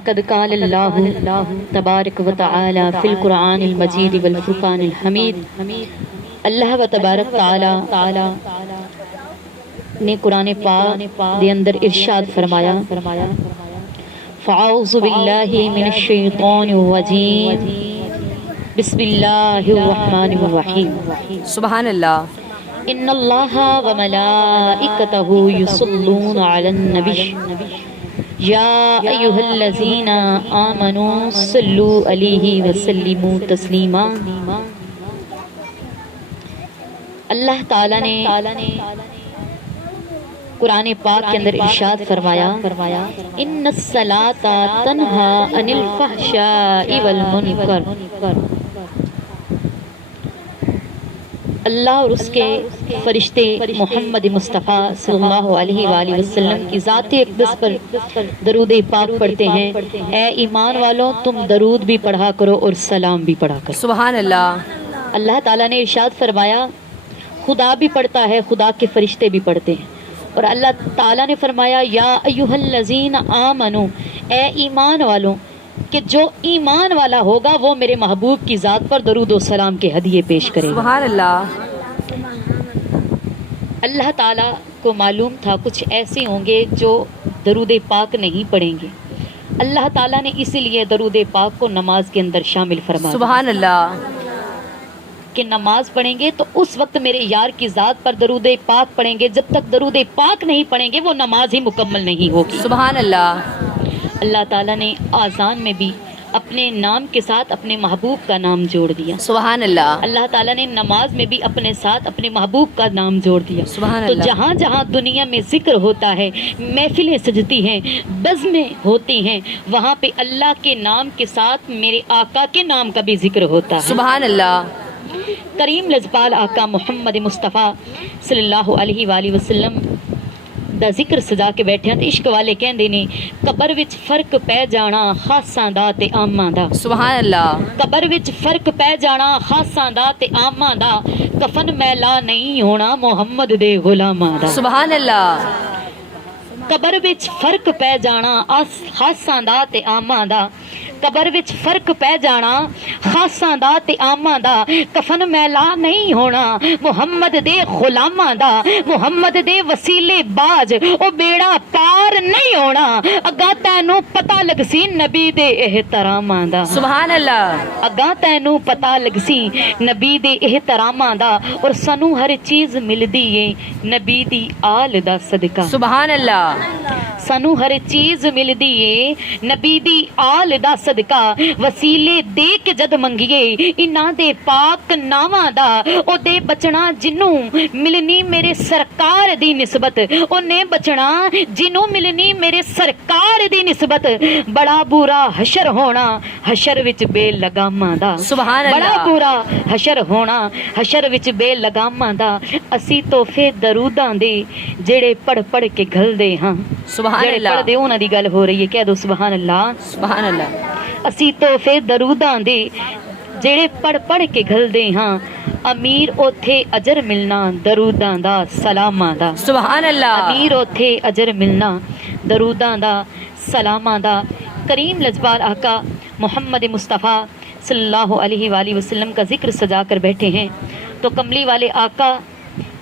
فقد قال اللہ تبارک و تعالی فی القرآن المجید والفرقان الحمید. اللہ و تبارک تعالی نے قرآن پاک دے اندر ارشاد فرمایا فاعوذ باللہ من الشیطان الرجیم بسم اللہ الرحمن الرحیم. سبحان اللہ. ان اللہ و ملائکتہ یصلون علی النبی یا ایہا الذین آمنوا صلوا علیہ وسلموا تسلیما. اللہ تعالیٰ نے قرآن پاک کے اندر ارشاد فرمایا ان الصلاۃ تنہی عن الفحشاء والمنکر. اللہ اور اس کے فرشتے محمد مصطفیٰ صلی اللہ علیہ وآلہ وسلم کی ذات اقدس پر درود پاک پڑھتے ہیں. اے ایمان والوں تم درود بھی پڑھا کرو اور سلام بھی پڑھا کرو. سبحان اللہ. اللہ تعالیٰ نے ارشاد فرمایا خدا بھی پڑھتا ہے، خدا کے فرشتے بھی پڑھتے ہیں. اور اللہ تعالیٰ نے فرمایا یا ایھا الذین آمنو، اے ایمان والوں، کہ جو ایمان والا ہوگا وہ میرے محبوب کی ذات پر درود و سلام کے ہدیے پیش کرے. سبحان اللہ. اللہ تعالیٰ کو معلوم تھا کچھ ایسے ہوں گے جو درود پاک نہیں پڑھیں گے. اللہ تعالیٰ نے اسی لیے درود پاک کو نماز کے اندر شامل فرمایا. سبحان اللہ. کہ نماز پڑھیں گے تو اس وقت میرے یار کی ذات پر درود پاک پڑھیں گے. جب تک درود پاک نہیں پڑھیں گے وہ نماز ہی مکمل نہیں ہوگی. سبحان اللہ. اللہ تعالیٰ نے آذان میں بھی اپنے نام کے ساتھ اپنے محبوب کا نام جوڑ دیا. سبحان اللہ. اللہ تعالیٰ نے نماز میں بھی اپنے ساتھ اپنے محبوب کا نام جوڑ دیا. سبحان تو اللہ. جہاں جہاں دنیا میں ذکر ہوتا ہے، محفلیں سجتی ہیں، بزمیں ہوتی ہیں، وہاں پہ اللہ کے نام کے ساتھ میرے آقا کے نام کا بھی ذکر ہوتا ہے. سبحان اللہ. کریم لجپال آقا محمد مصطفیٰ صلی اللہ علیہ وآلہ وسلم دا ذکر سجا کے بیٹھے ہیں. عشق والے کہندے نے قبر وچ فرق پہ جانا خاصاں دا تے عاماں دا. سبحان اللہ. قبر وچ فرق پہ جانا خاصاں دا تے عاماں دا، کفن میلا نہیں ہونا محمد دے غلاماں دا. سبحان اللہ. قبر وچ فرق پہ جانا خاصاں دا تے عاماں دا، قبر وچ فرق پہ جانا خاصاں دا تے عاماں دا، کفن میلا نہیں ہونا محمد دے غلاماں دا. محمد دے وسیلے باج او بیڑا پار نہیں ہونا، اگاں تینوں پتہ لگ سی نبی دے احتراماں دا. سبحان اللہ. اگاں تینوں پتہ لگ سی نبی دے احتراماں دا. اور سانو ہر چیز ملدی ہے نبی دی آل دا صدقہ. سبحان اللہ. سانو ہر چیز ملدی ہے نبی دی آل دا صدقہ. وسیلے دے کے جد منگیے انہاں دے پاک ناواں دا، او دے بچنا جنوں ملنی میرے سرکار دی نسبت. اونے بچنا جنوں ملنی میرے سرکار دی نسبت. بڑا برا حشر ہونا حشر وچ بے لگاماں دا. سبحان اللہ. بڑا برا حشر ہونا حشر وچ بے لگاماں دا. اسی تحفے دروداں دے جڑے پڑھ پڑھ کے گھل دے ہاں. سبحان جڑے اللہ. پڑھ دے انہاں دی گل ہو رہی ہے، کہہ دو سبحان اللہ. سبحان اللہ. اسی تحفے دروداں دے جڑے پڑھ پڑھ کے گھل دے ہاں. امیر اوتھے اجر ملنا دروداں دا سلاماں دا. سبحان اللہ. امیر اوتھے اجر ملنا دروداں دا سلاماں دا. کریم لجپال آقا محمد مصطفیٰ صلی اللہ علیہ وآلہ وسلم کا ذکر سجا کر بیٹھے ہیں تو کملی والے آقا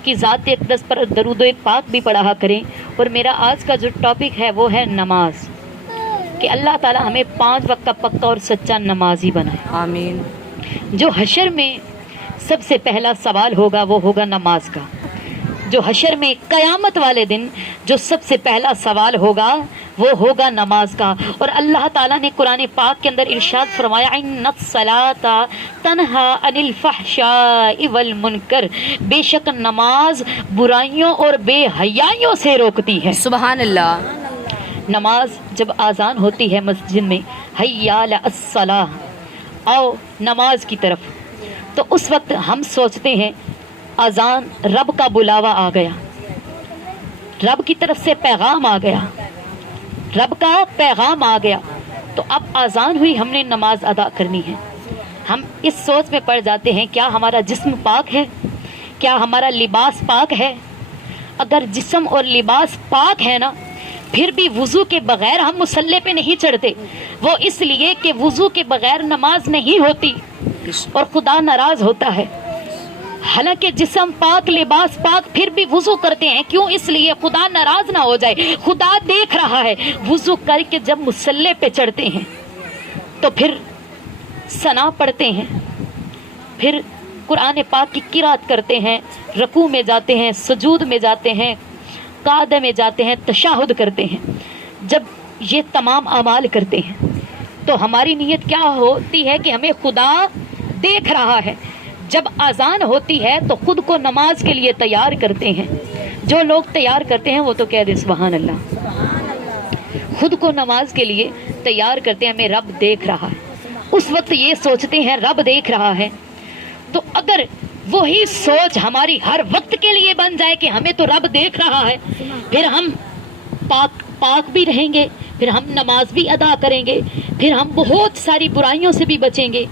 کی ذات اقدس پر درود پاک بھی پڑھا کریں. اور میرا آج کا جو ٹاپک ہے وہ ہے نماز، کہ اللہ تعالی ہمیں 5 وقت کا پکا اور سچا نمازی بنائے. آمین. جو حشر میں سب سے پہلا سوال ہوگا وہ ہوگا نماز کا. جو حشر میں قیامت والے دن جو سب سے پہلا سوال ہوگا وہ ہوگا نماز کا. اور اللہ تعالیٰ نے قرآن پاک کے اندر ارشاد فرمایا ان الصلاۃ تنہی عن الفحشاء والمنکر، بے شک نماز برائیوں اور بے حیائیوں سے روکتی ہے. سبحان اللہ. نماز جب آذان ہوتی ہے مسجد میں حی علی الصلاۃ، آؤ نماز کی طرف، تو اس وقت ہم سوچتے ہیں آذان رب کا بلاوا آ گیا، رب کی طرف سے پیغام آ گیا، رب کا پیغام آ گیا، تو اب آذان ہوئی ہم نے نماز ادا کرنی ہے. ہم اس سوچ میں پڑ جاتے ہیں کیا ہمارا جسم پاک ہے، کیا ہمارا لباس پاک ہے. اگر جسم اور لباس پاک ہے نا پھر بھی وضو کے بغیر ہم مصلی پہ نہیں چڑھتے، وہ اس لیے کہ وضو کے بغیر نماز نہیں ہوتی اور خدا ناراض ہوتا ہے۔ حالانکہ جسم پاک، لباس پاک، پھر بھی وضو کرتے ہیں، کیوں؟ اس لیے خدا ناراض نہ ہو جائے، خدا دیکھ رہا ہے۔ وضو کر کے جب مصلی پہ چڑھتے ہیں تو پھر ثنا پڑھتے ہیں، پھر قرآن پاک کی قرات کرتے ہیں، رکوع میں جاتے ہیں، سجود میں جاتے ہیں، قعدہ میں جاتے ہیں، تشہد کرتے ہیں۔ جب یہ تمام اعمال کرتے ہیں تو ہماری نیت کیا ہوتی ہے کہ ہمیں خدا دیکھ رہا ہے۔ جب اذان ہوتی ہے تو خود کو نماز کے لیے تیار کرتے ہیں۔ جو لوگ تیار کرتے ہیں وہ تو کہہ دے سبحان اللہ، خود کو نماز کے لیے تیار کرتے ہیں، ہمیں رب دیکھ رہا ہے۔ اس وقت یہ سوچتے ہیں رب دیکھ رہا ہے، تو اگر وہی سوچ ہماری ہر وقت کے لیے بن جائے کہ ہمیں تو رب دیکھ رہا ہے، پھر ہم پاک بھی رہیں گے، پھر ہم نماز بھی ادا کریں گے، پھر ہم بہت ساری برائیوں سے بھی بچیں گے،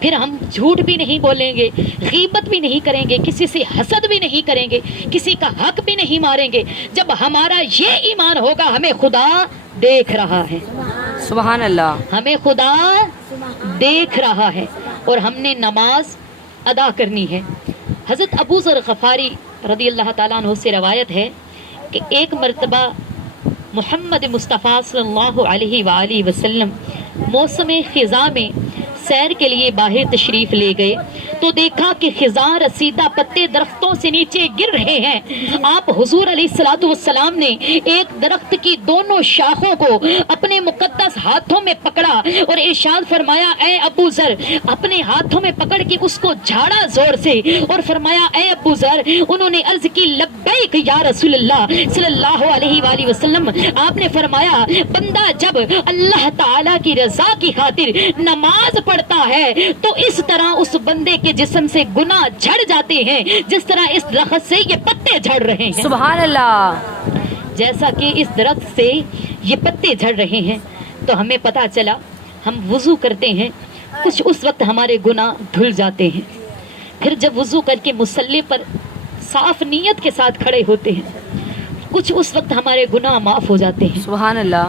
پھر ہم جھوٹ بھی نہیں بولیں گے، غیبت بھی نہیں کریں گے، کسی سے حسد بھی نہیں کریں گے، کسی کا حق بھی نہیں ماریں گے۔ جب ہمارا یہ ایمان ہوگا ہمیں خدا دیکھ رہا ہے، سبحان اللہ، ہمیں خدا دیکھ رہا ہے اور ہم نے نماز ادا کرنی ہے۔ حضرت ابو ذر غفاری رضی اللہ تعالیٰ عنہ سے روایت ہے کہ ایک مرتبہ محمد مصطفیٰ صلی اللہ علیہ وآلہ وسلم موسم خزاں میں سیر کے لیے باہر تشریف لے گئے تو دیکھا کہ خزاں رسیدہ پتے درختوں سے نیچے گر رہے ہیں۔ آپ حضور علیہ الصلوۃ والسلام نے ایک درخت کی دونوں شاخوں کو اپنے مقدس ہاتھوں میں پکڑا اور ارشاد فرمایا اے ابو ذر، اپنے ہاتھوں میں پکڑ کے اس کو جھاڑا زور سے اور فرمایا اے ابو ذر۔ انہوں نے عرض کی لبیک یا رسول اللہ صلی اللہ علیہ وآلہ وسلم۔ آپ نے فرمایا بندہ جب اللہ تعالی کی رضا کی خاطر نماز پڑھتا ہے تو اس طرح اس بندے کے جسم سے گناہ جھڑ جاتے ہیں جس طرح اس درخت سے یہ پتے جھڑ رہے ہیں۔ سبحان اللہ، جیسا کہ اس درخت سے یہ پتے جھڑ رہے ہیں تو ہمیں پتا چلا ہم وضو کرتے ہیں، کچھ اس وقت ہمارے گناہ دھل جاتے ہیں، پھر جب وضو کر کے مصلی پر صاف نیت کے ساتھ کھڑے ہوتے ہیں کچھ اس وقت ہمارے گناہ معاف ہو جاتے ہیں۔ سبحان اللہ،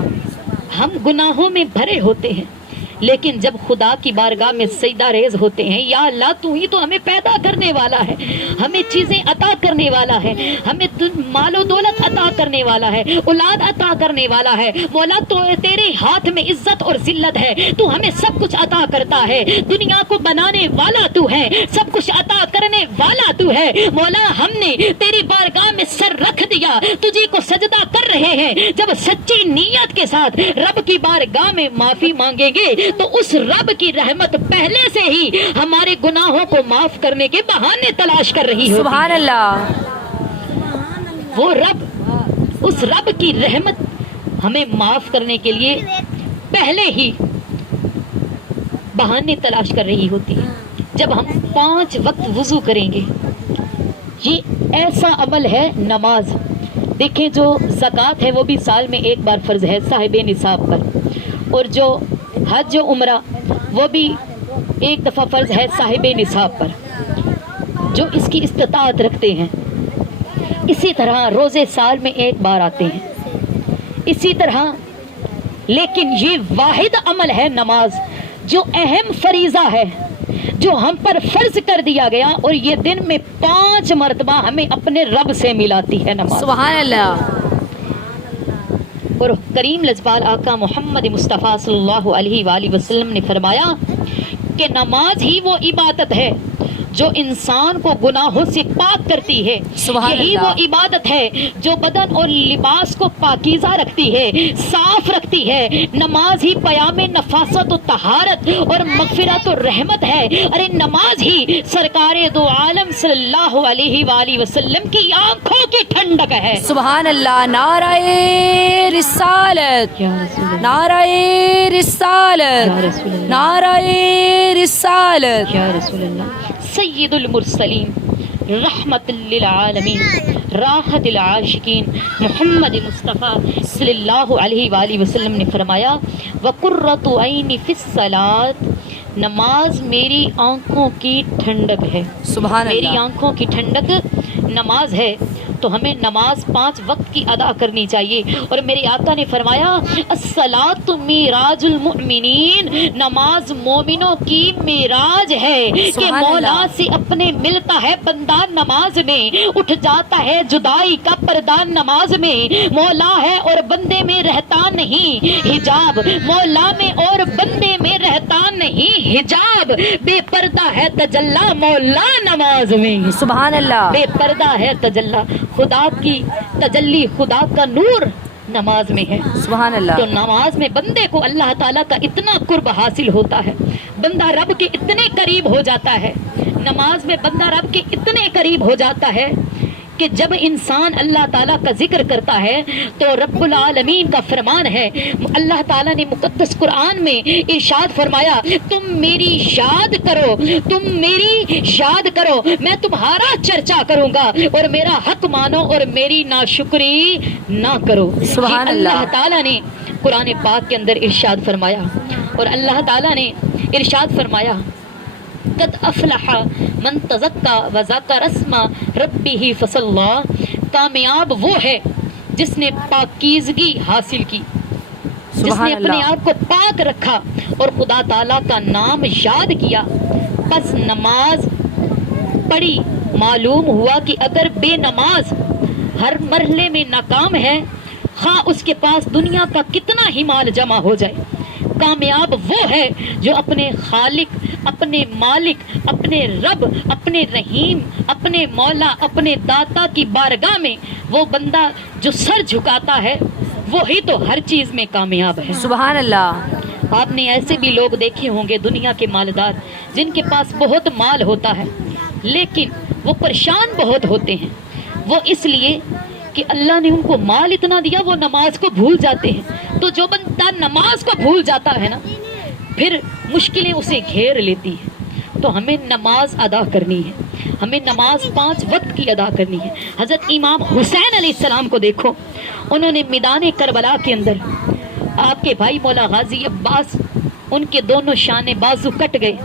ہم گناہوں میں بھرے ہوتے ہیں لیکن جب خدا کی بارگاہ میں سجدہ ریز ہوتے ہیں، یا اللہ تو ہی تو ہمیں پیدا کرنے والا ہے، ہمیں چیزیں عطا کرنے والا ہے، ہمیں مال و دولت عطا کرنے والا ہے، اولاد عطا کرنے والا ہے، مولا تو تیرے ہاتھ میں عزت اور ذلت ہے، تو ہمیں سب کچھ عطا کرتا ہے، دنیا کو بنانے والا تو ہے، سب کچھ عطا کرنے والا تو ہے، مولا ہم نے تیری بارگاہ میں سر رکھ دیا، تجھے کو سجدہ کر رہے ہیں۔ جب سچی نیت کے ساتھ رب کی بارگاہ میں معافی مانگیں گے تو اس رب کی رحمت پہلے سے ہی ہمارے گناہوں کو معاف کرنے کے بہانے تلاش کر رہی ہوتی سبحان ہے۔ اللہ، وہ رب، اس رب کی رحمت ہمیں معاف کرنے کے لیے پہلے ہی بہانے تلاش کر رہی ہوتی ہے۔ جب ہم 5 وقت وضو کریں گے، یہ ایسا عمل ہے نماز۔ دیکھیں جو زکوٰۃ ہے وہ بھی سال میں ایک بار فرض ہے صاحب نصاب پر، اور جو حج و عمرہ وہ بھی ایک دفعہ فرض ہے صاحب نصاب پر جو اس کی استطاعت رکھتے ہیں۔ اسی طرح روزے سال میں ایک بار آتے ہیں، اسی طرح لیکن یہ واحد عمل ہے نماز جو اہم فریضہ ہے، جو ہم پر فرض کر دیا گیا، اور یہ دن میں 5 مرتبہ ہمیں اپنے رب سے ملاتی ہے نماز۔ سبحان اللہ، اور کریم لجپال آقا محمد مصطفیٰ صلی اللہ علیہ وآلہ وسلم نے فرمایا کہ نماز ہی وہ عبادت ہے جو انسان کو گناہوں سے پاک کرتی ہے، سبحان یہی اللہ، وہ عبادت ہے جو بدن اور لباس کو پاکیزہ رکھتی ہے، صاف رکھتی ہے۔ نماز ہی پیام نفاست و طہارت اور مغفرت و رحمت ہے۔ ارے نماز ہی سرکار دو عالم صلی اللہ علیہ وآلہ وسلم کی آنکھوں کی ٹھنڈک ہے۔ سبحان اللہ، نعرہ رسالت، نعرہ رسالت، نعرہ رسالت، یا رسول اللہ، سید المرسلین، رحمت للعالمین، راحت العاشقین، محمد مصطفیٰ صلی اللہ علیہ وآلہ وسلم نے فرمایا وقرۃ عینی فی الصلاۃ، نماز میری آنکھوں کی ٹھنڈک ہے۔ سبحان میری اللہ، آنکھوں کی ٹھنڈک نماز ہے۔ تو ہمیں نماز 5 وقت کی ادا کرنی چاہیے. اور میرے آقا نے فرمایا الصلاۃ میراج المؤمنین، نماز مومنوں کی معراج ہے کہ مولا سے اپنے ملتا ہے بندہ نماز میں، اٹھ جاتا ہے جدائی کا پردہ نماز میں. مولا ہے اور بندے میں رہتا نہیں حجاب، مولا میں اور بندے میں رہتا نہیں حجاب. بے پردہ ہے تجلی مولا نماز میں. سبحان اللہ. بے پردہ ہے تجلی، خدا کی تجلی، خدا کا نور نماز میں ہے. سبحان اللہ. تو نماز میں بندے کو اللہ تعالیٰ کا اتنا قرب حاصل ہوتا ہے، بندہ رب کے اتنے قریب ہو جاتا ہے، نماز میں بندہ رب کے اتنے قریب ہو جاتا ہے کہ جب انسان اللہ تعالیٰ کا ذکر کرتا ہے تو رب العالمین کا فرمان ہے، اللہ تعالیٰ نے مقدس قرآن میں ارشاد فرمایا تم میری یاد کرو، تم میری یاد کرو، میں تمہارا چرچا کروں گا اور میرا حق مانو اور میری ناشکری نہ کرو. سبحان اللہ اللہ. تعالیٰ نے قرآن پاک کے اندر ارشاد فرمایا، اور اللہ تعالیٰ نے ارشاد فرمایا قد افلح من تزکا وذکر اسم ربہ فصلی. کامیاب وہ ہے جس نے پاکیزگی حاصل کی، جس نے اپنے آپ کو پاک رکھا اور خدا تعالیٰ کا نام یاد کیا. بس نماز پڑھی. معلوم ہوا کہ اگر بے نماز ہر مرحلے میں ناکام ہے، خواہ اس کے پاس دنیا کا کتنا ہی مال جمع ہو جائے. کامیاب وہ ہے جو اپنے خالق، اپنے مالک، اپنے رب، اپنے رحیم، اپنے مولا، اپنے داتا کی بارگاہ میں وہ بندہ جو سر جھکاتا ہے وہی تو ہر چیز میں کامیاب ہے. سبحان اللہ. آپ نے ایسے بھی لوگ دیکھے ہوں گے دنیا کے مالدار جن کے پاس بہت مال ہوتا ہے لیکن وہ پریشان بہت ہوتے ہیں. وہ اس لیے کہ اللہ نے ان کو مال اتنا دیا وہ نماز کو بھول جاتے ہیں. تو جو بندہ نماز کو بھول جاتا ہے نا پھر مشکلیں اسے گھیر لیتی ہیں. تو ہمیں نماز ادا کرنی ہے، ہمیں نماز 5 وقت کی ادا کرنی ہے. حضرت امام حسین علیہ السلام کو دیکھو، انہوں نے میدان کربلا کے اندر آپ کے بھائی مولا غازی عباس ان کے دونوں شانے بازو کٹ گئے.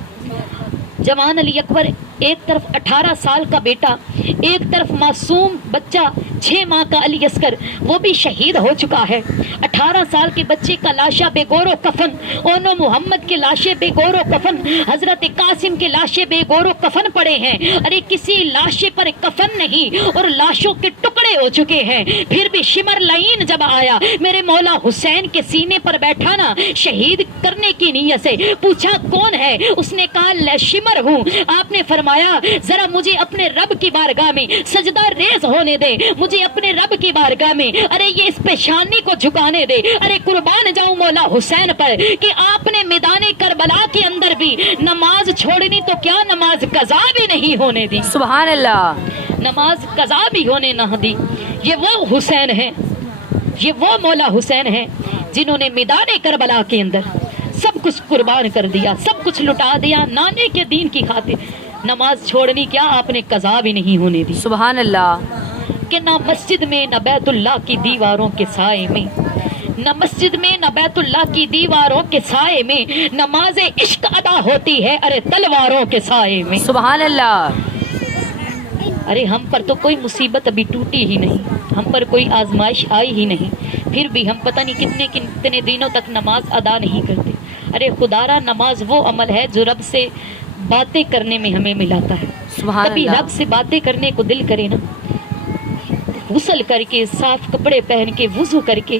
جوان علی اکبر ایک طرف 18 سال کا بیٹا، ایک طرف معصوم بچہ 6 ماہ کا علی اصغر، وہ بھی شہید ہو چکا ہے. 18 سال کے بچے کا لاشا بے گور و کفن، اونو محمد کے لاشے بے گور و کفن، حضرت قاسم کے لاشے بے گور و کفن پڑے ہیں. ارے کسی لاشے پر کفن نہیں اور لاشوں کے ٹکڑے ہو چکے ہیں. پھر بھی شمر لعین جب آیا میرے مولا حسین کے سینے پر بیٹھا نا شہید کرنے کی نیت سے، پوچھا کون ہے؟ اس نے کہا شمر ہوں. آپ نے فرمایا ذرا مجھے اپنے رب کی بارگاہ میں سجدہ ریز ہونے دے، مجھے اپنے رب کی بارگاہ میں ارے یہ اس پیشانی کو جھکانے دے. ارے قربان جاؤں مولا حسین پر کہ آپ نے میدان کربلا کے اندر بھی نماز چھوڑنی تو کیا نماز قضا بھی نہیں ہونے دی. سبحان اللہ. نماز قضا بھی ہونے نہ دی. یہ وہ حسین ہیں، یہ وہ مولا حسین ہیں جنہوں نے میدان کربلا کے اندر سب کچھ قربان کر دیا، سب کچھ لٹا دیا نانے کے دین کی خاطر. نماز چھوڑنی کیا آپ نے قضا بھی نہیں ہونے دی. سبحان اللہ. کہ نہ مسجد میں نہ بیت اللہ کی دیواروں کے سائے میں، نہ مسجد میں نہ بیت اللہ کی دیواروں کے سائے میں نماز عشق ادا ہوتی ہے ارے تلواروں کے سائے میں. سبحان اللہ. ارے ہم پر تو کوئی مصیبت ابھی ٹوٹی ہی نہیں، ہم پر کوئی آزمائش آئی ہی نہیں، پھر بھی ہم پتہ نہیں کتنے دنوں تک نماز ادا نہیں کرتے. ارے خدارا نماز وہ عمل ہے جو رب سے باتیں کرنے میں ہمیں ملاتا ہے. سبحان کبھی اللہ. رب سے باتیں کرنے کو دل کرے نا، غسل کر کے صاف کپڑے پہن کے وضو کر کے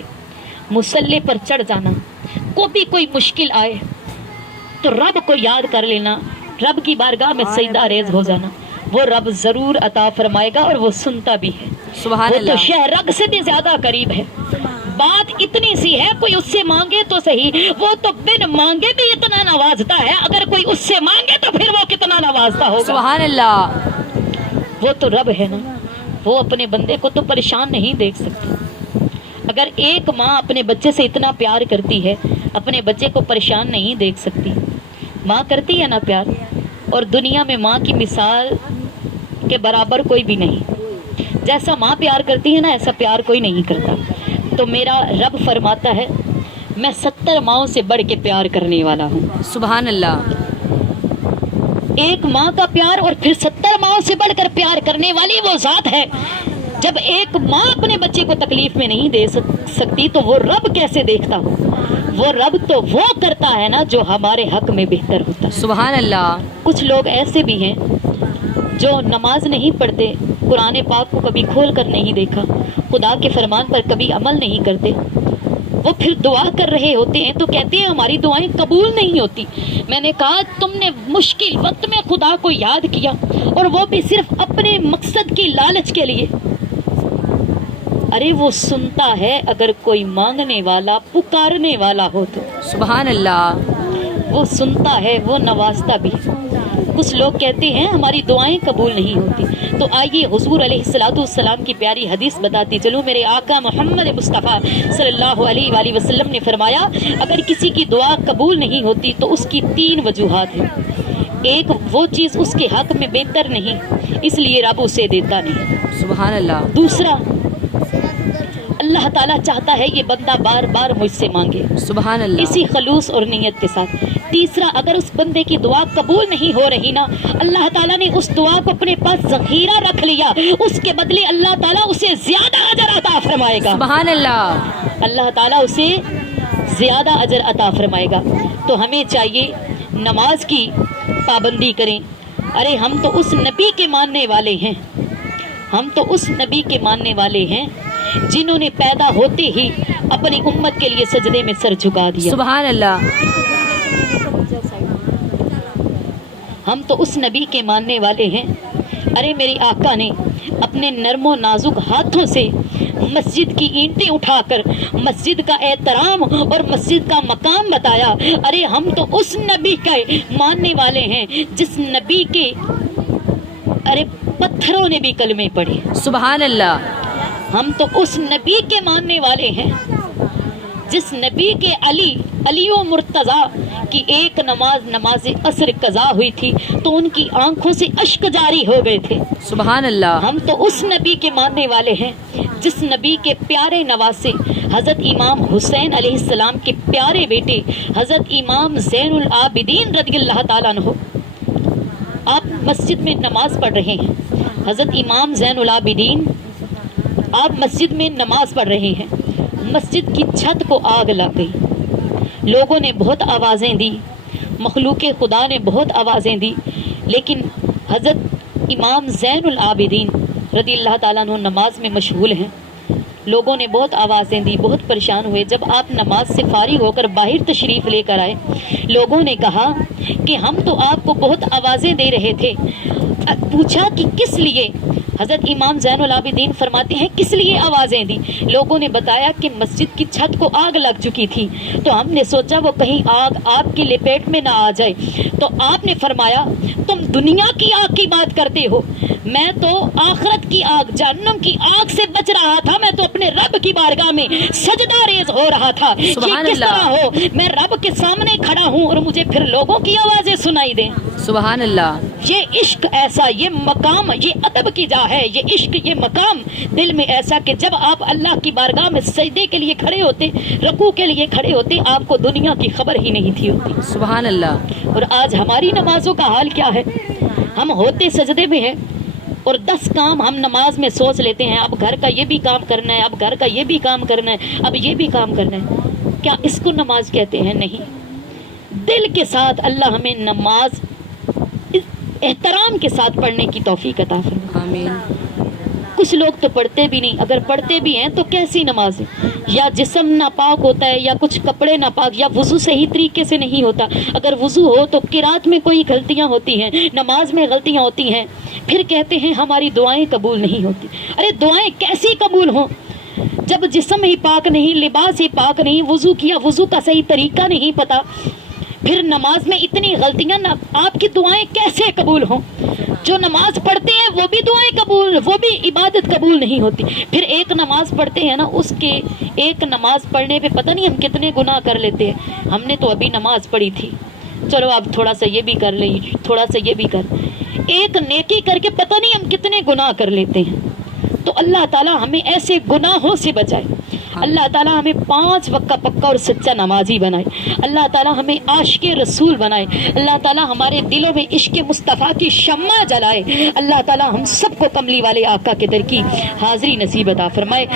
مصلی پر چڑھ جانا، کوئی مشکل آئے تو رب کو یاد کر لینا، رب کی بارگاہ میں سجدہ ریز ہو جانا، وہ رب ضرور عطا فرمائے گا اور وہ سنتا بھی ہے. سبحان وہ تو اللہ. شہ رگ سے بھی زیادہ قریب ہے. بات اتنی سی ہے کوئی اس سے مانگے تو صحیح، وہ تو بن مانگے بھی اتنا نوازتا ہے، اگر کوئی اس سے مانگے تو پھر وہ کتنا نوازتا ہوگا. سبحان اللہ. وہ تو رب ہے نا، وہ اپنے بندے کو تو پریشان نہیں دیکھ سکتا. اگر ایک ماں اپنے بچے سے اتنا پیار کرتی ہے اپنے بچے کو پریشان نہیں دیکھ سکتی. ماں کرتی ہے نا پیار، اور دنیا میں ماں کی مثال کے برابر کوئی بھی نہیں. جیسا ماں پیار کرتی ہے نا ایسا پیار کوئی نہیں کرتا. تو میرا رب فرماتا ہے میں 70 ماؤں سے بڑھ کے پیار کرنے والا ہوں. سبحان اللہ. ایک ماں کا پیار اور پھر 70 ماؤں سے بڑھ کر پیار کرنے والی وہ ذات ہے جب ایک ماں اپنے بچے کو تکلیف میں نہیں دے سکتی تو وہ رب کیسے دیکھتا ہو؟ وہ رب تو وہ کرتا ہے نا جو ہمارے حق میں بہتر ہوتا ہے۔ سبحان اللہ۔ کچھ لوگ ایسے بھی ہیں جو نماز نہیں پڑھتے، قرآن پاک کو کبھی کھول کر نہیں دیکھا، خدا کے فرمان پر کبھی عمل نہیں کرتے، وہ پھر دعا کر رہے ہوتے ہیں تو کہتے ہیں ہماری دعائیں قبول نہیں ہوتی۔ میں نے کہا تم نے مشکل وقت میں خدا کو یاد کیا، اور وہ بھی صرف اپنے مقصد کی لالچ کے لیے۔ ارے وہ سنتا ہے اگر کوئی مانگنے والا پکارنے والا ہو تو، سبحان اللہ۔ وہ سنتا ہے، وہ نوازتا بھی۔ کچھ لوگ کہتے ہیں ہماری دعائیں قبول نہیں ہوتی، تو آئیے حضور علیہ الصلوۃ والسلام کی پیاری حدیث بتاتی چلوں۔ میرے آقا محمد مصطفیٰ صلی اللہ علیہ وآلہ وسلم نے فرمایا اگر کسی کی دعا قبول نہیں ہوتی تو اس کی 3 وجوہات ہیں۔ ایک، وہ چیز اس کے حق میں بہتر نہیں، اس لیے رب اسے دیتا نہیں۔ سبحان اللہ۔ دوسرا، اللہ تعالیٰ چاہتا ہے یہ بندہ بار بار مجھ سے مانگے، سبحان اللہ۔ اسی خلوص اور نیت کے ساتھ۔ تیسرا، اگر اس بندے کی دعا قبول نہیں ہو رہی نا، اللہ تعالیٰ نے اس دعا کو اپنے پاس ذخیرہ رکھ لیا، اس کے بدلے اللہ تعالیٰ اسے زیادہ اجر عطا فرمائے گا۔ سبحان اللہ۔ اللہ تعالیٰ اسے زیادہ اجر عطا فرمائے گا۔ تو ہمیں چاہیے نماز کی پابندی کریں۔ ارے ہم تو اس نبی کے ماننے والے ہیں، ہم تو اس نبی کے ماننے والے ہیں جنہوں نے پیدا ہوتے ہی اپنی امت کے لیے سجدے میں سر جھکا دیا۔ سبحان اللہ۔ ہم تو اس نبی کے ماننے والے ہیں۔ ارے میرے آقا نے اپنے نرم و نازک ہاتھوں سے مسجد کی اینٹیں اٹھا کر مسجد کا احترام اور مسجد کا مقام بتایا۔ ارے ہم تو اس نبی کے ماننے والے ہیں جس نبی کے پتھروں نے بھی کلمے پڑھے۔ سبحان اللہ۔ ہم تو اس نبی کے ماننے والے ہیں جس نبی کے علی و مرتضیٰ کی ایک نماز عصر قضا ہوئی تھی تو ان کی آنکھوں سے اشک جاری ہو گئے تھے۔ سبحان اللہ۔ ہم تو اس نبی کے ماننے والے ہیں جس نبی کے پیارے نواسے حضرت امام حسین علیہ السلام کے پیارے بیٹے حضرت امام زین العابدین رضی اللہ تعالیٰ عنہ، آپ مسجد میں نماز پڑھ رہے ہیں، حضرت امام زین العابدین آپ مسجد میں نماز پڑھ رہے ہیں، مسجد کی چھت کو آگ لگ گئی، لوگوں نے بہت آوازیں دی، مخلوق خدا نے بہت آوازیں دی، لیکن حضرت امام زین العابدین رضی اللہ تعالیٰ عنہ نماز میں مشغول ہیں۔ لوگوں نے بہت آوازیں دی، بہت پریشان ہوئے۔ جب آپ نماز سے فارغ ہو کر باہر تشریف لے کر آئے، لوگوں نے کہا کہ ہم تو آپ کو بہت آوازیں دے رہے تھے۔ پوچھا کہ کس لیے؟ حضرت امام زین العابدین فرماتے ہیں کس لیے آوازیں دی؟ لوگوں نے بتایا کہ مسجد کی چھت کو آگ لگ چکی تھی، تو ہم نے سوچا وہ کہیں آگ آپ کی لپیٹ میں نہ آ جائے۔ تو آپ نے فرمایا تم دنیا کی آگ کی بات کرتے ہو، میں تو آخرت کی آگ، جہنم کی آگ سے بچ رہا تھا، میں تو اپنے رب کی بارگاہ میں سجدہ ریز ہو رہا تھا۔ یہ کس طرح ہو میں رب کے سامنے کھڑا ہوں اور مجھے پھر لوگوں کی آوازیں سنائی دیں؟ سبحان اللہ۔ یہ عشق ایسا، یہ مقام، یہ ادب کی جا ہے، یہ عشق، یہ مقام دل میں ایسا کہ جب آپ اللہ کی بارگاہ میں سجدے کے لیے کھڑے ہوتے، رکوع کے لیے کھڑے ہوتے، آپ کو دنیا کی خبر ہی نہیں تھی ہوتی۔ سبحان اللہ۔ اور آج ہماری نمازوں کا حال کیا ہے؟ ہم ہوتے سجدے میں ہیں اور 10 کام ہم نماز میں سوچ لیتے ہیں، اب گھر کا یہ بھی کام کرنا ہے، اب گھر کا یہ بھی کام کرنا ہے، اب یہ بھی کام کرنا ہے۔ کیا اس کو نماز کہتے ہیں؟ نہیں۔ دل کے ساتھ اللہ ہمیں نماز احترام کے ساتھ پڑھنے کی توفیق عطا فرمائے۔ آمین۔ کچھ لوگ تو پڑھتے بھی نہیں، اگر پڑھتے بھی ہیں تو کیسی نماز ہے؟ یا جسم ناپاک ہوتا ہے، یا کچھ کپڑے ناپاک، یا وضو صحیح طریقے سے نہیں ہوتا۔ اگر وضو ہو تو قرات میں کوئی غلطیاں ہوتی ہیں، نماز میں غلطیاں ہوتی ہیں، پھر کہتے ہیں ہماری دعائیں قبول نہیں ہوتی۔ ارے دعائیں کیسی قبول ہوں جب جسم ہی پاک نہیں، لباس ہی پاک نہیں، وضو کیا، وضو کا صحیح طریقہ نہیں پتا، پھر نماز میں اتنی غلطیاں، آپ کی دعائیں کیسے قبول ہوں؟ جو نماز پڑھتے ہیں وہ بھی دعائیں قبول، وہ بھی عبادت قبول نہیں ہوتی۔ پھر ایک نماز پڑھتے ہیں نا، اس کے ایک نماز پڑھنے پہ پتہ نہیں ہم کتنے گناہ کر لیتے ہیں۔ ہم نے تو ابھی نماز پڑھی تھی، چلو اب تھوڑا سا یہ بھی کر لیں، تھوڑا سا یہ بھی کر، ایک نیکی کر کے پتہ نہیں ہم کتنے گناہ کر لیتے ہیں۔ تو اللہ تعالی ہمیں ایسے گناہوں سے بچائے۔ اللہ تعالیٰ ہمیں 5 وقت کا پکا اور سچا نمازی بنائے، اللہ تعالیٰ ہمیں عاشق رسول بنائے، اللہ تعالیٰ ہمارے دلوں میں عشق مصطفیٰ کی شمع جلائے، اللہ تعالیٰ ہم سب کو کملی والے آقا کے در کی حاضری نصیب عطا فرمائے۔